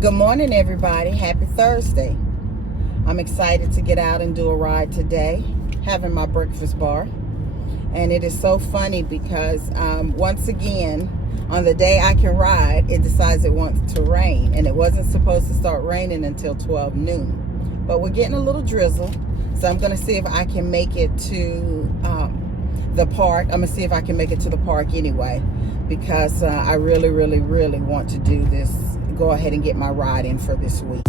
Good morning, everybody. Happy Thursday. I'm excited to get out and do a ride today, having my breakfast bar. And it is so funny because once again, on the day I can ride, it decides it wants to rain. And it wasn't supposed to start raining until 12 noon. But we're getting a little drizzle. So I'm going to see if I can make it to the park. I'm going to see if I can make it to the park anyway, because I really want to do this. Go ahead and get my ride in for this week.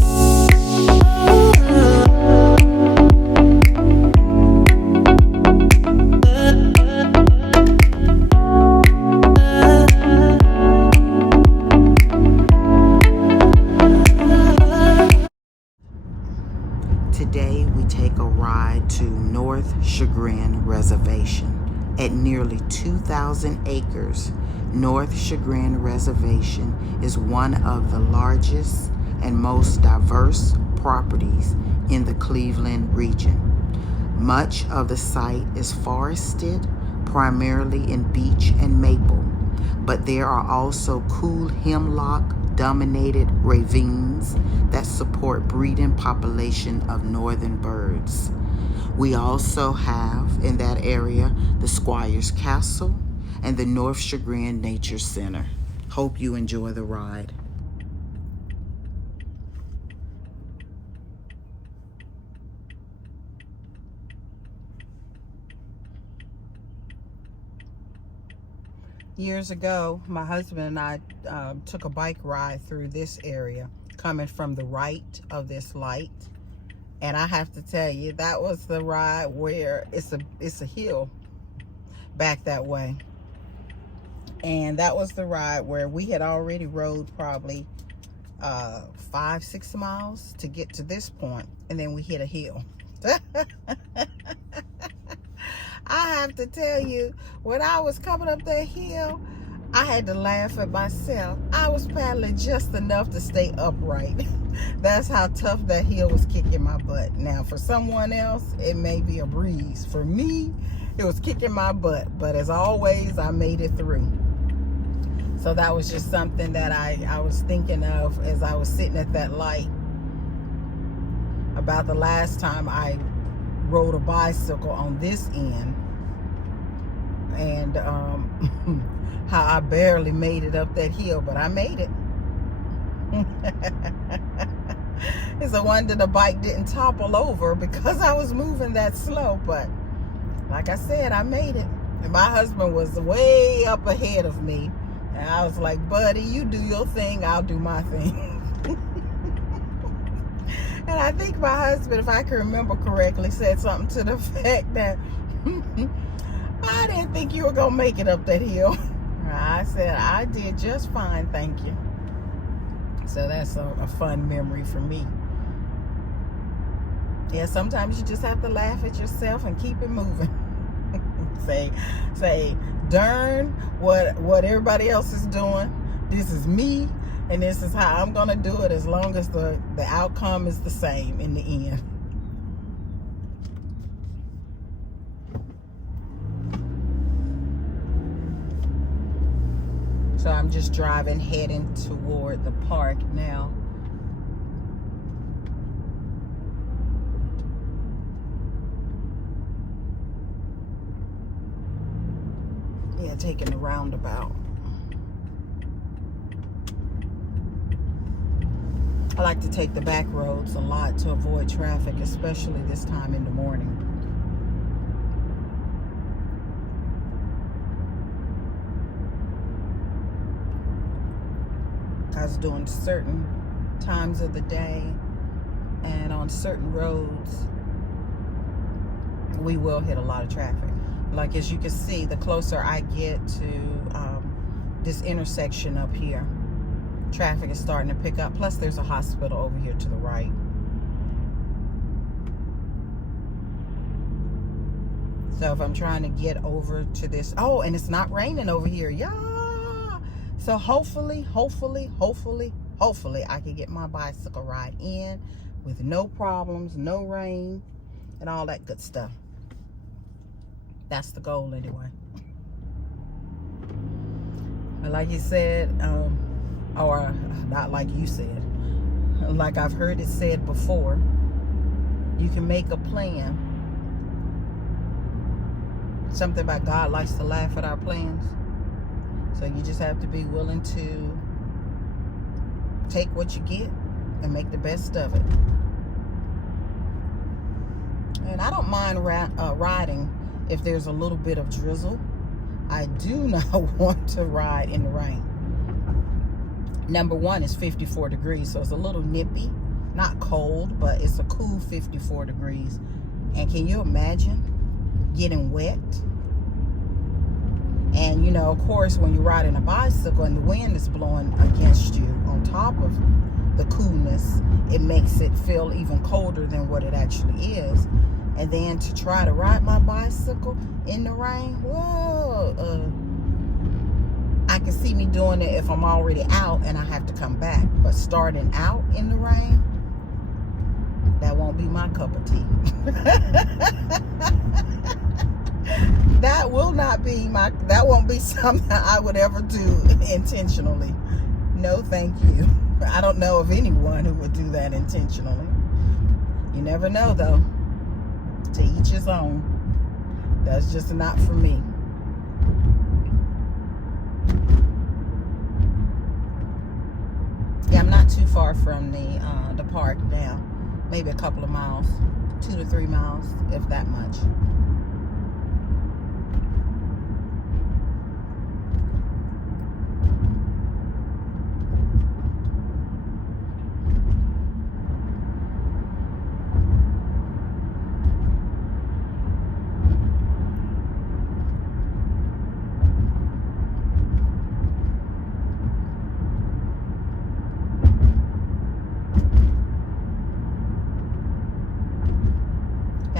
Today we take a ride to North Chagrin Reservation. At nearly 2,000 acres, North Chagrin Reservation is one of the largest and most diverse properties in the Cleveland region. Much of the site is forested, primarily in beech and maple, but there are also cool hemlock-dominated ravines that support breeding population of northern birds. We also have in that area the Squire's Castle and the North Chagrin Nature Center. Hope you enjoy the ride. Years ago, my husband and I took a bike ride through this area, coming from the right of this light. And I have to tell you, that was the ride where it's a hill back that way. And that was the ride where we had already rode probably 5-6 miles to get to this point, and then we hit a hill. I have to tell you, when I was coming up that hill, I had to laugh at myself. I was paddling just enough to stay upright. That's how tough that hill was kicking my butt. Now, for someone else, it may be a breeze. For me, it was kicking my butt. But as always, I made it through. So that was just something that I was thinking of as I was sitting at that light, about the last time I rode a bicycle on this end, and how I barely made it up that hill, but I made it. It's a wonder the bike didn't topple over because I was moving that slow, but like I said, I made it. And my husband was way up ahead of me, and I was like, buddy, you do your thing, I'll do my thing. And I think my husband, if I can remember correctly, said something to the fact that I didn't think you were gonna make it up that hill. I said, I did just fine, thank you. So that's a fun memory for me. Yeah, sometimes you just have to laugh at yourself and keep it moving. say, darn what everybody else is doing. This is me, and this is how I'm gonna do it, as long as the outcome is the same in the end. So I'm just driving, heading toward the park now. Yeah, taking the roundabout. I like to take the back roads a lot to avoid traffic, especially this time in the morning. I was doing certain times of the day and on certain roads, we will hit a lot of traffic. Like, as you can see, the closer I get to this intersection up here, traffic is starting to pick up. Plus, there's a hospital over here to the right. So if I'm trying to get over to this, oh, and it's not raining over here, yeah. So hopefully, I can get my bicycle ride in with no problems, no rain, and all that good stuff. That's the goal anyway. But like you said, or not like you said, like I've heard it said before, you can make a plan. Something about God likes to laugh at our plans. So you just have to be willing to take what you get and make the best of it. And I don't mind riding if there's a little bit of drizzle. I do not want to ride in the rain. Number one, it's 54 degrees, so it's a little nippy. Not cold, but it's a cool 54 degrees. And can you imagine getting wet? And you know, of course, when you're riding a bicycle and the wind is blowing against you on top of the coolness, it makes it feel even colder than what it actually is. And then to try to ride my bicycle in the rain, whoa, I can see me doing it if I'm already out and I have to come back. But starting out in the rain, that won't be my cup of tea. That won't be something I would ever do intentionally. No, thank you. I don't know of anyone who would do that intentionally. You never know, though. To each his own. That's just not for me. Yeah, I'm not too far from the park now. Maybe a couple of miles, 2 to 3 miles, if that much.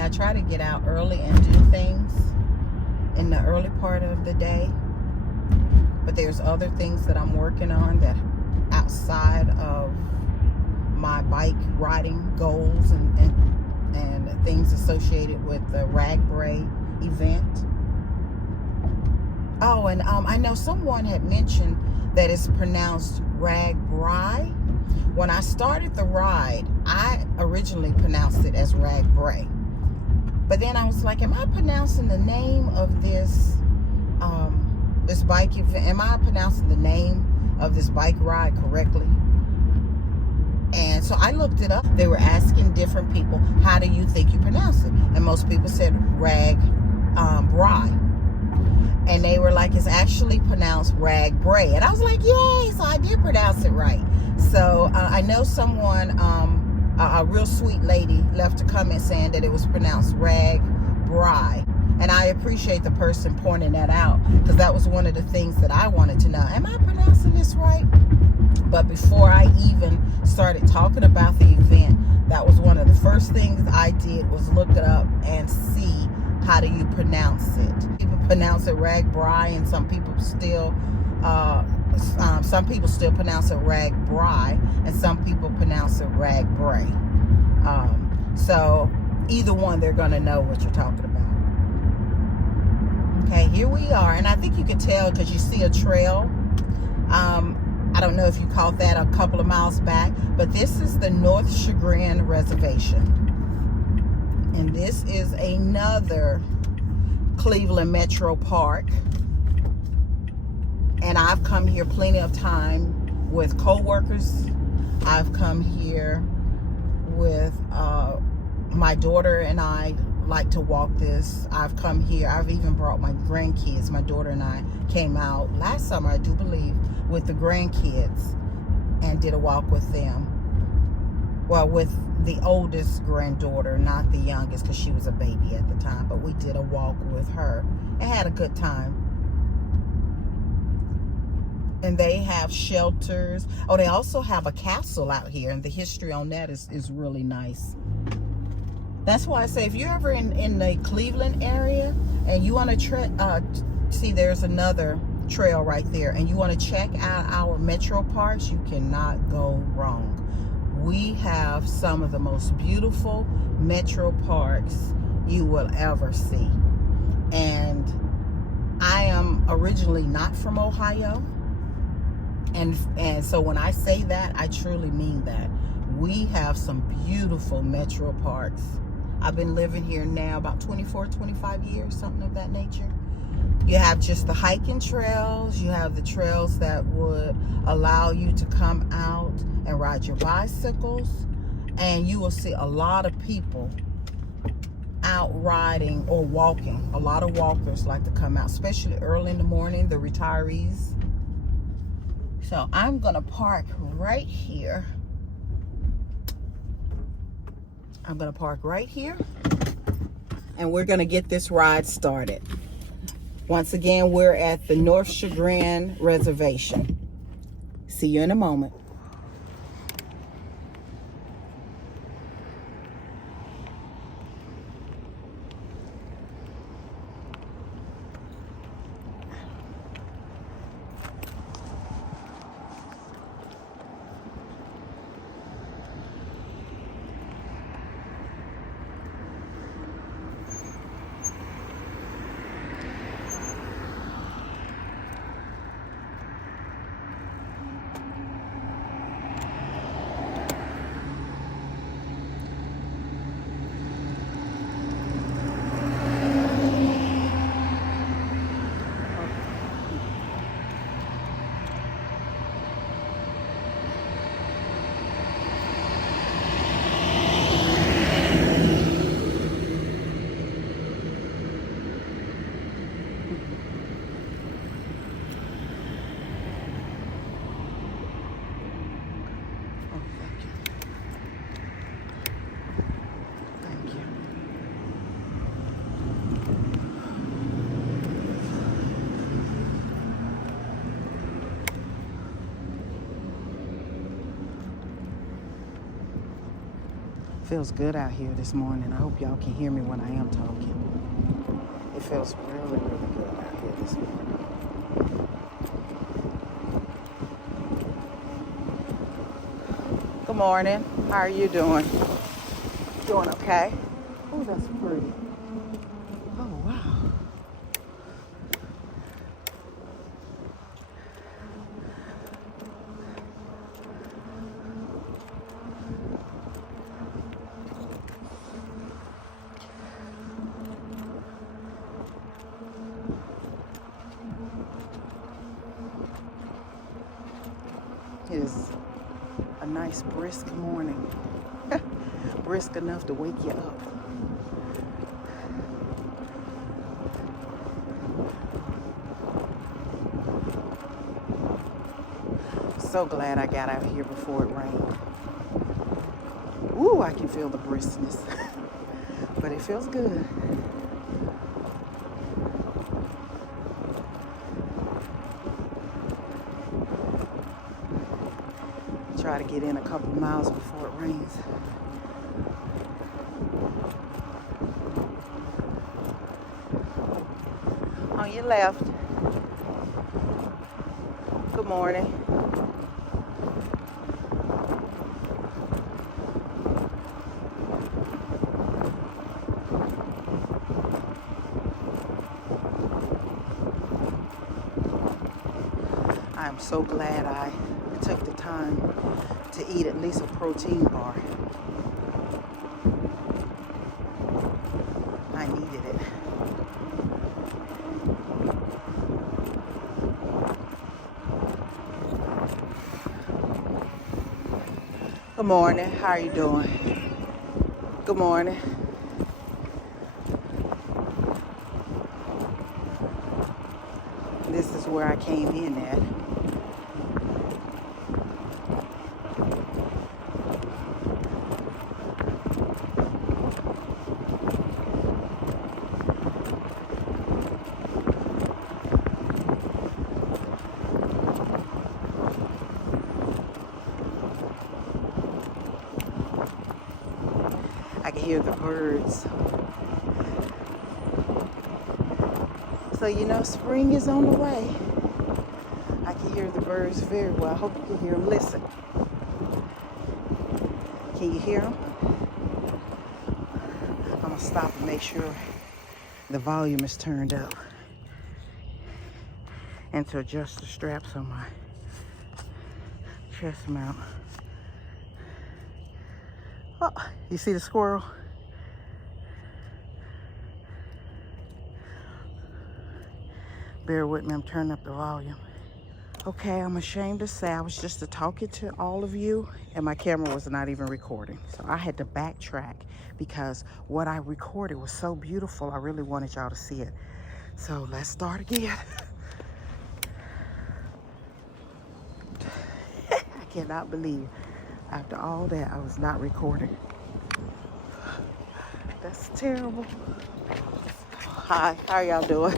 I try to get out early and do things in the early part of the day, but there's other things that I'm working on that outside of my bike riding goals and things associated with the Ragbray event. Oh, and I know someone had mentioned that it's pronounced Ragbray. When I started the ride, I originally pronounced it as Ragbray. But then I was like, am I pronouncing the name of this this bike event? Am I pronouncing the name of this bike ride correctly? And so I looked it up. They were asking different people, how do you think you pronounce it? And most people said Ragbray. And they were like, it's actually pronounced Ragbray. And I was like, yay! So I did pronounce it right. So I know someone, a real sweet lady, left a comment saying that it was pronounced Ragbray. And I appreciate the person pointing that out, because that was one of the things that I wanted to know. Am I pronouncing this right? But before I even started talking about the event, that was one of the first things I did, was look it up and see, how do you pronounce it? People pronounce it Ragbray, and some people still pronounce it Ragbray, and some people pronounce it Ragbray. So either one, they're going to know what you're talking about. Okay, here we are, and I think you can tell because you see a trail. I don't know if you caught that a couple of miles back, but this is the North Chagrin Reservation. And this is another Cleveland Metropark. And I've come here plenty of time with co-workers. I've come here with my daughter, and I like to walk this. I've come here, I've even brought my grandkids. My daughter and I came out last summer, I do believe, with the grandkids and did a walk with them. Well, with the oldest granddaughter, not the youngest, because she was a baby at the time, but we did a walk with her and had a good time. And they have shelters. Oh, they also have a castle out here, and the history on that is really nice. That's why I say, if you're ever in the Cleveland area and you want to see, there's another trail right there, and you want to check out our metro parks, you cannot go wrong. We have some of the most beautiful metro parks you will ever see. And I am originally not from Ohio. And so when I say that, I truly mean that. We have some beautiful Metroparks. I've been living here now about 24, 25 years, something of that nature. You have just the hiking trails. You have the trails that would allow you to come out and ride your bicycles. And you will see a lot of people out riding or walking. A lot of walkers like to come out, especially early in the morning, the retirees. So I'm gonna park right here. I'm gonna park right here, and we're gonna get this ride started. Once again, we're at the North Chagrin Reservation. See you in a moment. Feels good out here this morning. I hope y'all can hear me when I am talking. It feels really, really good out here this morning. Good morning. How are you doing? Doing okay? Oh, that's pretty. Oh, wow. It is a nice brisk morning. Brisk enough to wake you up. So glad I got out here before it rained. Ooh, I can feel the briskness. But it feels good. Try to get in a couple miles before it rains. On your left. Good morning. I'm so glad I took the time to eat at least a protein bar. I needed it. Good morning. How are you doing? Good morning. This is where I came in at. I can hear the birds. So you know spring is on the way. I can hear the birds very well. I hope you can hear them. Listen. Can you hear them? I'm going to stop and make sure the volume is turned up. And to adjust the straps on my chest mount. Oh, you see the squirrel? Bear with me, I'm turning up the volume. Okay, I'm ashamed to say I was just talking to all of you and my camera was not even recording. So I had to backtrack because what I recorded was so beautiful. I really wanted y'all to see it. So let's start again. I cannot believe after all that I was not recording. That's terrible. Hi, how y'all doing?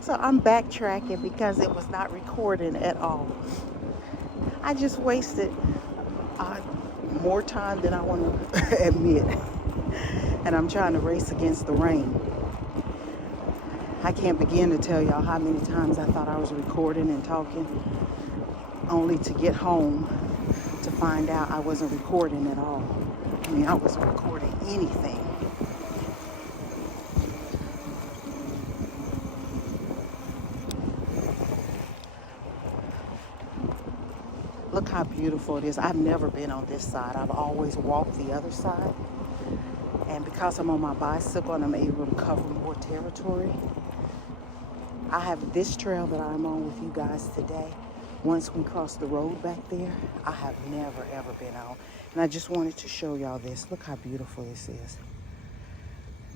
So I'm backtracking because it was not recording at all. I just wasted more time than I want to admit. And I'm trying to race against the rain. I can't begin to tell y'all how many times I thought I was recording and talking, only to get home to find out I wasn't recording at all. I mean, I wasn't recording anything. Look how beautiful it is. I've never been on this side. I've always walked the other side. And because I'm on my bicycle and I'm able to cover more territory, I have this trail that I'm on with you guys today. Once we cross the road back there, I have never, ever been on. And I just wanted to show y'all this. Look how beautiful this is.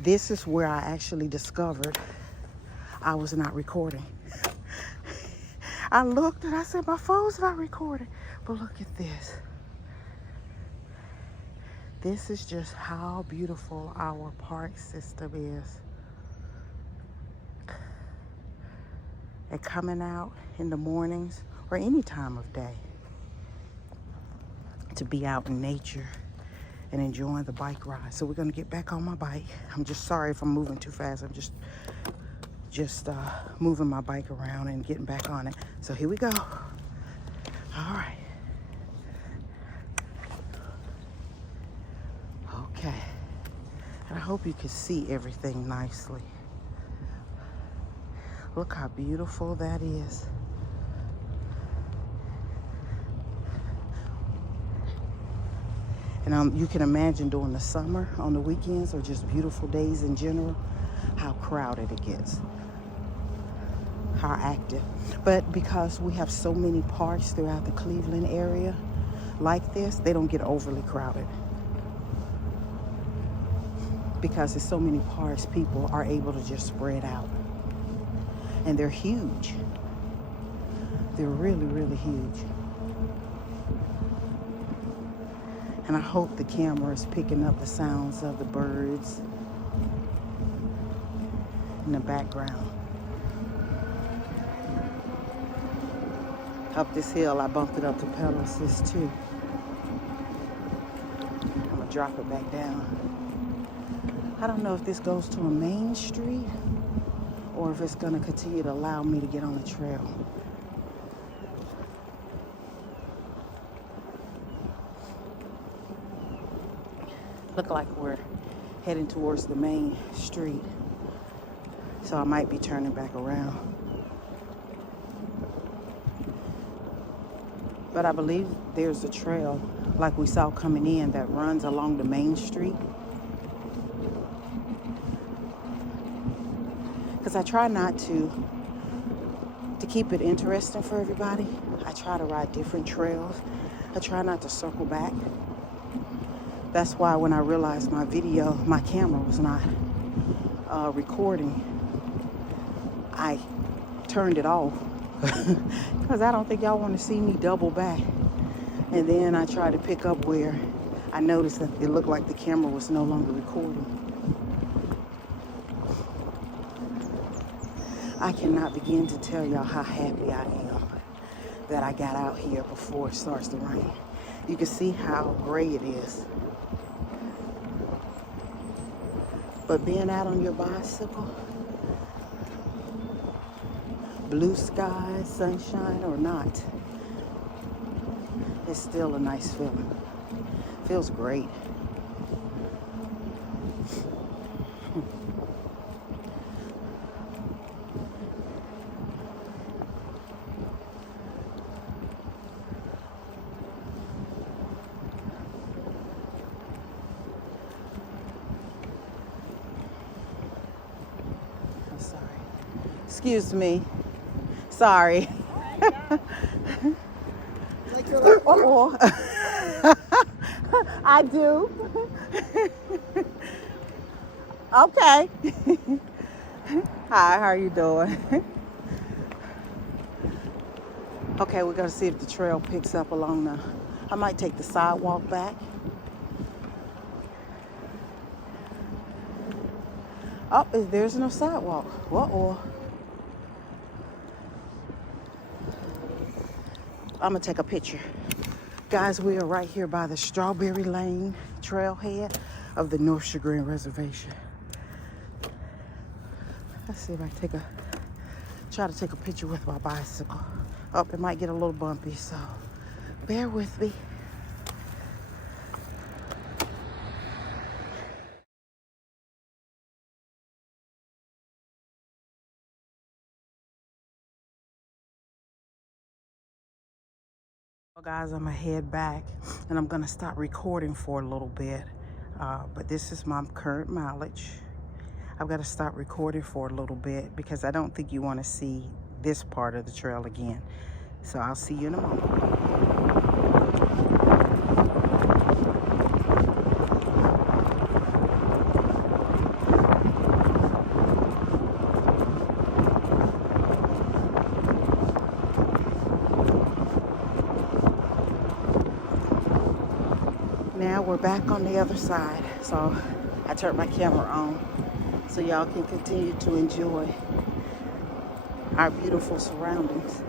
This is where I actually discovered I was not recording. I looked and I said, my phone's not recording. But look at this. This is just how beautiful our park system is. And coming out in the mornings or any time of day to be out in nature and enjoying the bike ride. So we're gonna get back on my bike. I'm just sorry if I'm moving too fast. I'm just moving my bike around and getting back on it. So here we go. All right. Okay. And I hope you can see everything nicely. Look how beautiful that is. And you can imagine during the summer, on the weekends, or just beautiful days in general, how crowded it gets, how active. But because we have so many parks throughout the Cleveland area like this, they don't get overly crowded. Because there's so many parks, people are able to just spread out. And they're huge. They're really, really huge. And I hope the camera is picking up the sounds of the birds in the background. Up this hill, I bumped it up to pedal assist too. I'm gonna drop it back down. I don't know if this goes to a main street or if it's gonna continue to allow me to get on the trail. Look like we're heading towards the main street. So I might be turning back around. But I believe there's a trail like we saw coming in that runs along the main street. Because I try not to keep it interesting for everybody. I try to ride different trails. I try not to circle back. That's why when I realized my camera was not recording, I turned it off. Because I don't think y'all want to see me double back. And then I tried to pick up where I noticed that it looked like the camera was no longer recording. I cannot begin to tell y'all how happy I am that I got out here before it starts to rain. You can see how gray it is. But being out on your bicycle, blue sky, sunshine or not, it's still a nice feeling. Feels great. Excuse me. Sorry. Uh-oh. I do. Okay. Hi, how are you doing? Okay, we're gonna see if the trail picks up along the, I might take the sidewalk back. Oh, there's no sidewalk. Uh-oh. I'm gonna take a picture. Guys, we are right here by the Strawberry Lane trailhead of the North Chagrin Reservation. Let's see if I can try to take a picture with my bicycle. Oh, it might get a little bumpy, so bear with me. Well, guys, I'm gonna head back and I'm gonna stop recording for a little bit. But this is my current mileage. I've got to stop recording for a little bit because I don't think you want to see this part of the trail again. So I'll see you in a moment. Now we're back on the other side. So I turned my camera on so y'all can continue to enjoy our beautiful surroundings.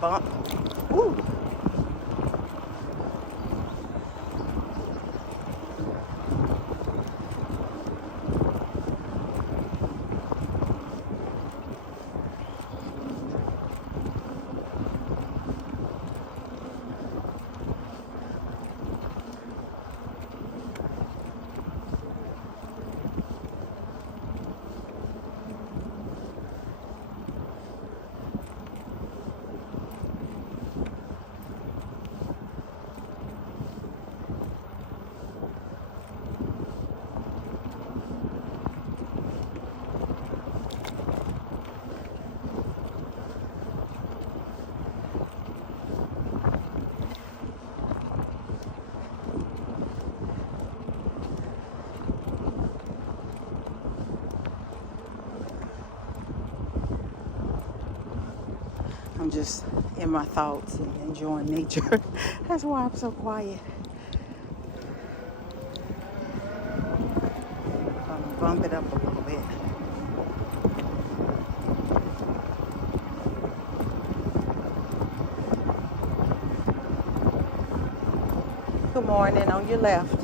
Bump. Ooh. I'm just in my thoughts and enjoying nature. That's why I'm so quiet. I'm gonna bump it up a little bit. Good morning, on your left.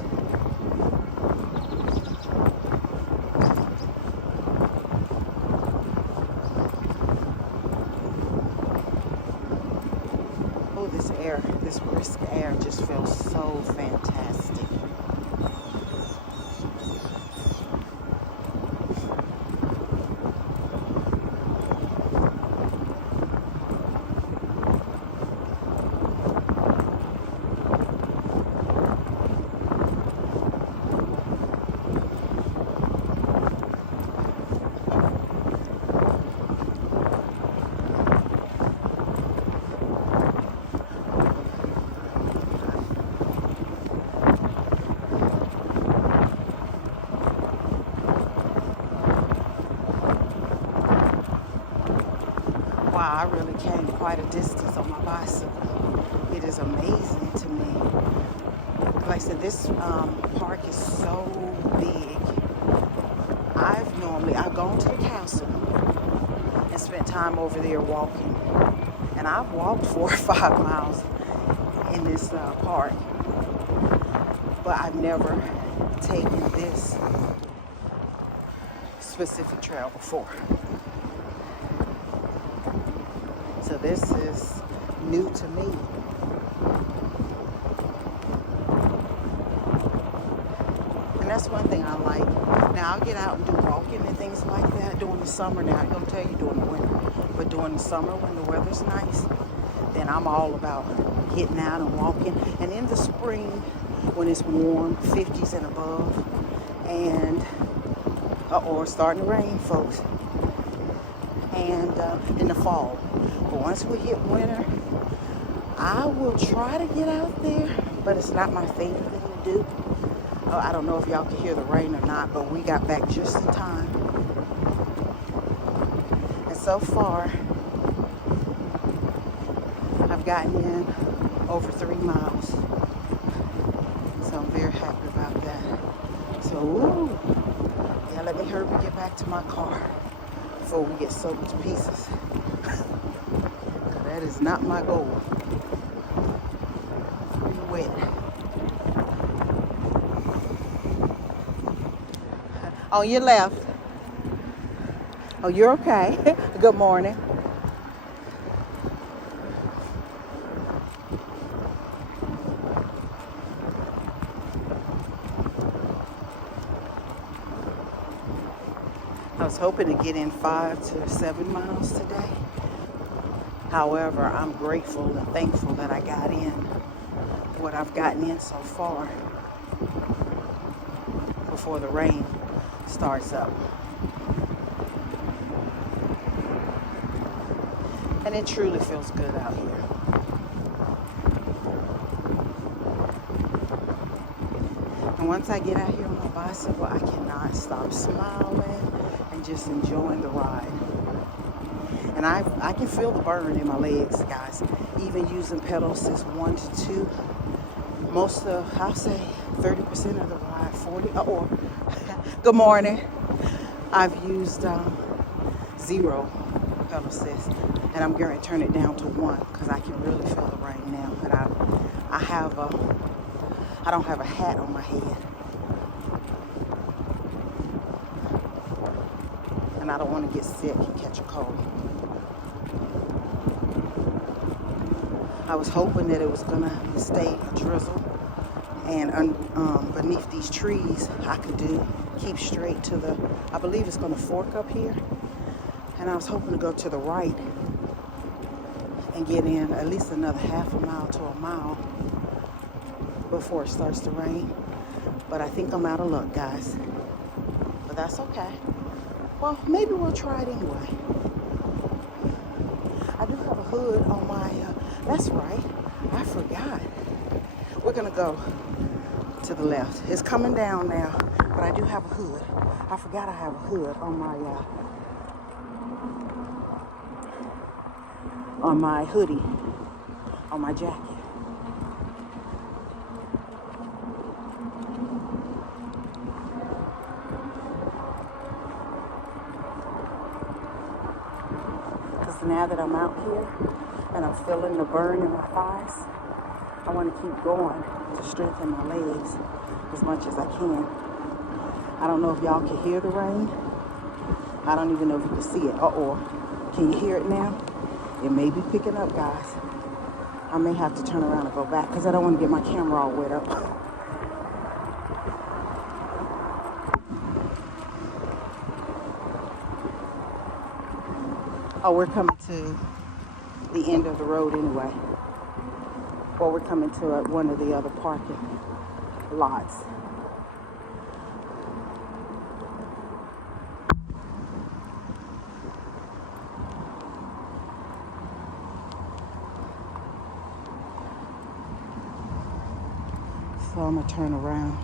This brisk air just feels so fantastic. Wow, I really came quite a distance on my bicycle. It is amazing to me. Like I said, this park is so big. I've gone to the castle and spent time over there walking. And I've walked 4 or 5 miles in this park. But I've never taken this specific trail before. So this is new to me. And that's one thing I like. Now I'll get out and do walking and things like that during the summer. Now I ain't gonna tell you during the winter, but during the summer when the weather's nice, then I'm all about getting out and walking. And in the spring, when it's warm, 50s and above, and or starting to rain, folks, and in the fall. But once we hit winter, I will try to get out there, but it's not my favorite thing to do. I don't know if y'all can hear the rain or not, but we got back just in time. And so far, I've gotten in over 3 miles. So I'm very happy about that. So, yeah, let me hurry and get back to my car before we get soaked to pieces. Because that is not my goal. Pretty wet. On your left. Oh, you're okay. Good morning. I was hoping to get in 5 to 7 miles today. However, I'm grateful and thankful that I got in what I've gotten in so far before the rain starts up. And it truly feels good out here. And once I get out here on my bicycle, I cannot stop smiling and just enjoying the ride. And I can feel the burn in my legs, guys. Even using pedal assist 1 to 2. Most of, I'll say 30% of the ride, 40, or good morning. I've used 0 pedal assist, and I'm going to turn it down to 1 because I can really feel the rain now. And I don't have a hat on my head, and I don't want to get sick and catch a cold. I was hoping that it was going to stay a drizzle, and beneath these trees I could keep straight to the, I believe it's going to fork up here, and I was hoping to go to the right and get in at least another half a mile to a mile before it starts to rain. But I think I'm out of luck, guys, but that's okay. Well, maybe we'll try it anyway. I do have a hood on my, that's right, I forgot. We're gonna go to the left. It's coming down now, but I do have a hood. I forgot I have a hood on my hoodie, on my jacket. Because now that I'm out here and I'm feeling the burn in my thighs, I want to keep going to strengthen my legs as much as I can. I don't know if y'all can hear the rain. I don't even know if you can see it. Can you hear it now? It may be picking up, guys. I may have to turn around and go back because I don't want to get my camera all wet up. Oh, we're coming to the end of the road anyway. Or we're coming to one of the other parking lots. So I'm gonna turn around.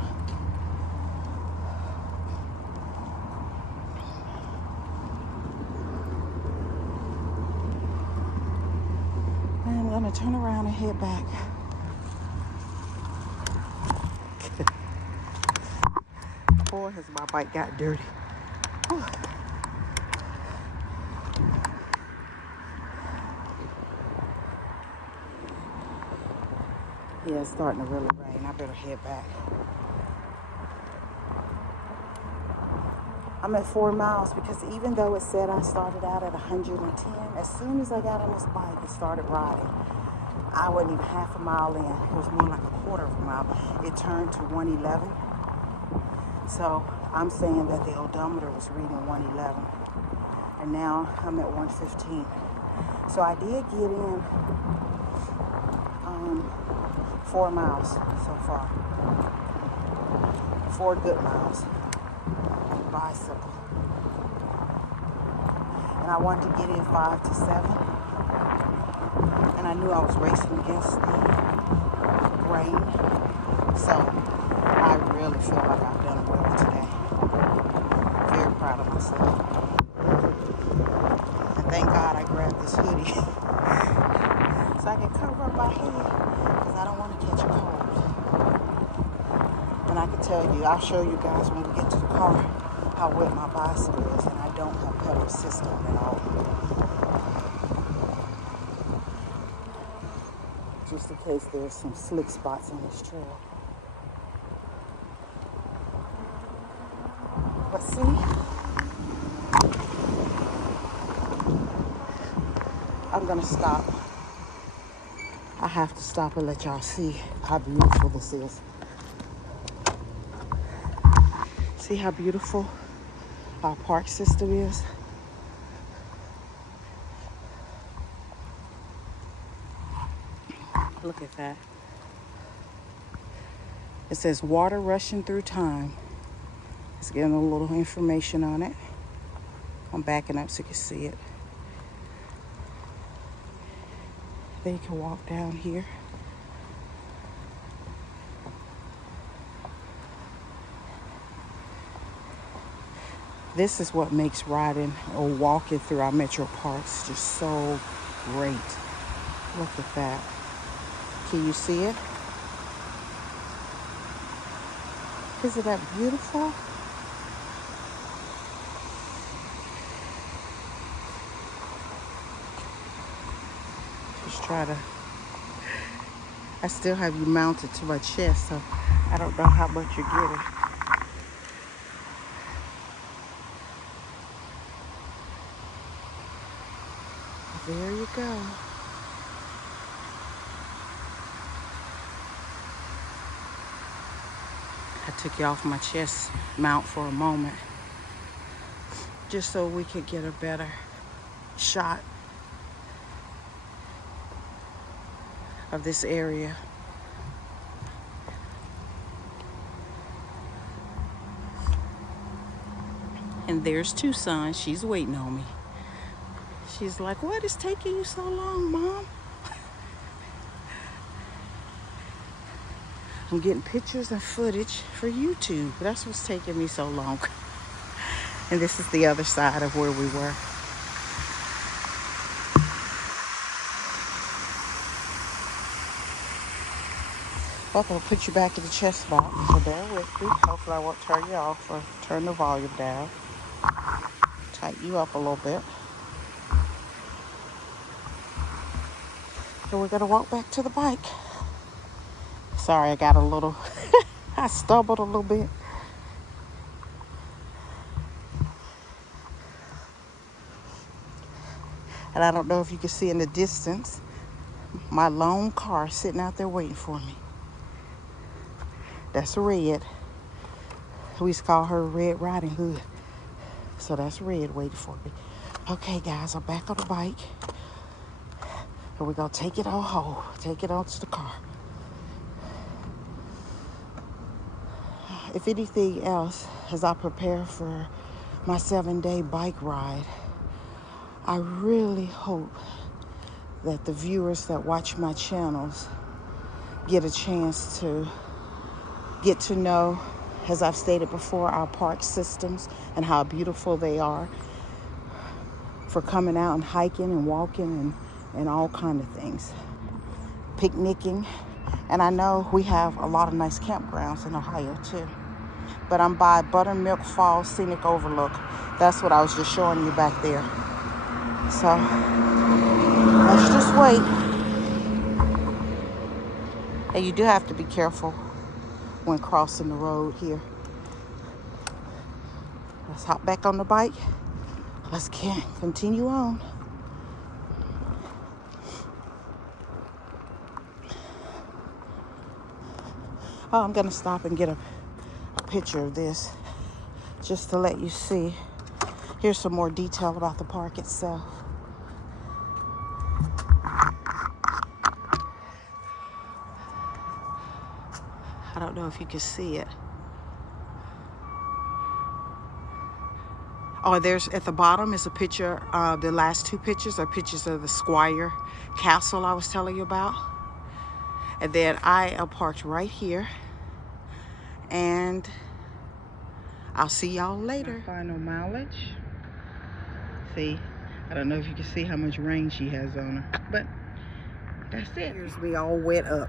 And I'm gonna turn around and head back. Boy, has my bike got dirty. Yeah, it's starting to really rain. I better head back. I'm at 4 miles because even though it said I started out at 110, as soon as I got on this bike and started riding, I wasn't even half a mile in. It was more like a quarter of a mile. It turned to 111. So I'm saying that the odometer was reading 111. And now I'm at 115. So I did get in 4 miles so far. 4 good miles on the bicycle. And I wanted to get in 5 to 7. And I knew I was racing against the rain. So I really feel like I've done well today. Very proud of myself. And thank God I grabbed this hoodie so I can cover up my head because I don't want to catch a cold. And I can tell you, I'll show you guys when we get to the car how wet my bicycle is, and I don't have pedal assist on at all. Just in case there's some slick spots on this trail. But see, I'm gonna stop. I have to stop and let y'all see how beautiful this is. See how beautiful our park system is? Look at that. It says water rushing through time. It's giving a little information on it. I'm backing up so you can see it. Then you can walk down here. This is what makes riding or walking through our metro parks just so great. Look at that. Can you see it? Isn't that beautiful? Just try to... I still have you mounted to my chest, so I don't know how much you're getting. There you go. I took you off my chest mount for a moment just so we could get a better shot of this area. And there's Tucson. She's waiting on me. She's like, what is taking you so long, Mom? I'm getting pictures and footage for YouTube. That's what's taking me so long. And this is the other side of where we were. Well, I'm going to put you back in the chest box, so bear with me. Hopefully I won't turn you off or turn the volume down. Tighten you up a little bit. So we're going to walk back to the bike. Sorry, I got a little... I stumbled a little bit. And I don't know if you can see in the distance, my lone car sitting out there waiting for me. That's Red. We used to call her Red Riding Hood. So that's Red waiting for me. Okay, guys, I'm back on the bike. And we're going to take it on home. Take it on to the car. If anything else, as I prepare for my 7-day bike ride, I really hope that the viewers that watch my channels get a chance to get to know, as I've stated before, our park systems and how beautiful they are for coming out and hiking and walking and all kind of things. Picnicking. And I know we have a lot of nice campgrounds in Ohio too. But I'm by Buttermilk Falls Scenic Overlook. That's what I was just showing you back there. So, let's just wait. And you do have to be careful when crossing the road here. Let's hop back on the bike. Let's continue on. Oh, I'm gonna stop and get a picture of this just to let you see. Here's some more detail about the park itself. I don't know if you can see it. Oh, there's at the bottom is a picture. The last two pictures are pictures of the Squire Castle I was telling you about. And then I am parked right here. And I'll see y'all later. My final mileage. See, I don't know if you can see how much rain she has on her, but that's it. Here's me all wet up.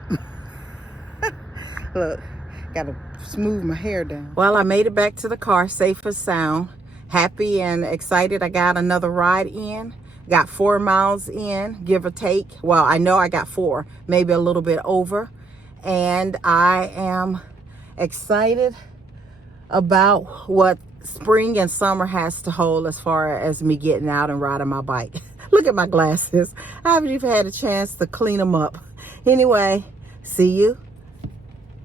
Look, gotta smooth my hair down. Well, I made it back to the car safe and sound. Happy and excited. I got another ride in. Got 4 miles in, give or take. Well, I know I got 4, maybe a little bit over. And I am excited about what spring and summer has to hold as far as me getting out and riding my bike. Look at my glasses. I haven't even had a chance to clean them up. Anyway, see you.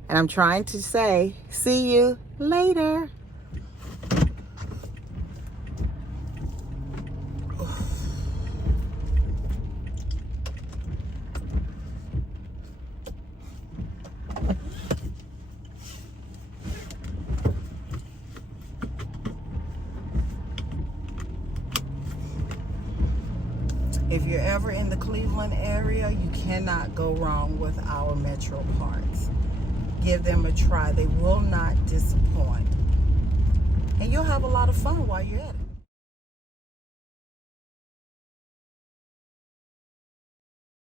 And I'm trying to say, see you later. If you're ever in the Cleveland area, you cannot go wrong with our Metroparks. Give them a try. They will not disappoint. And you'll have a lot of fun while you're at it.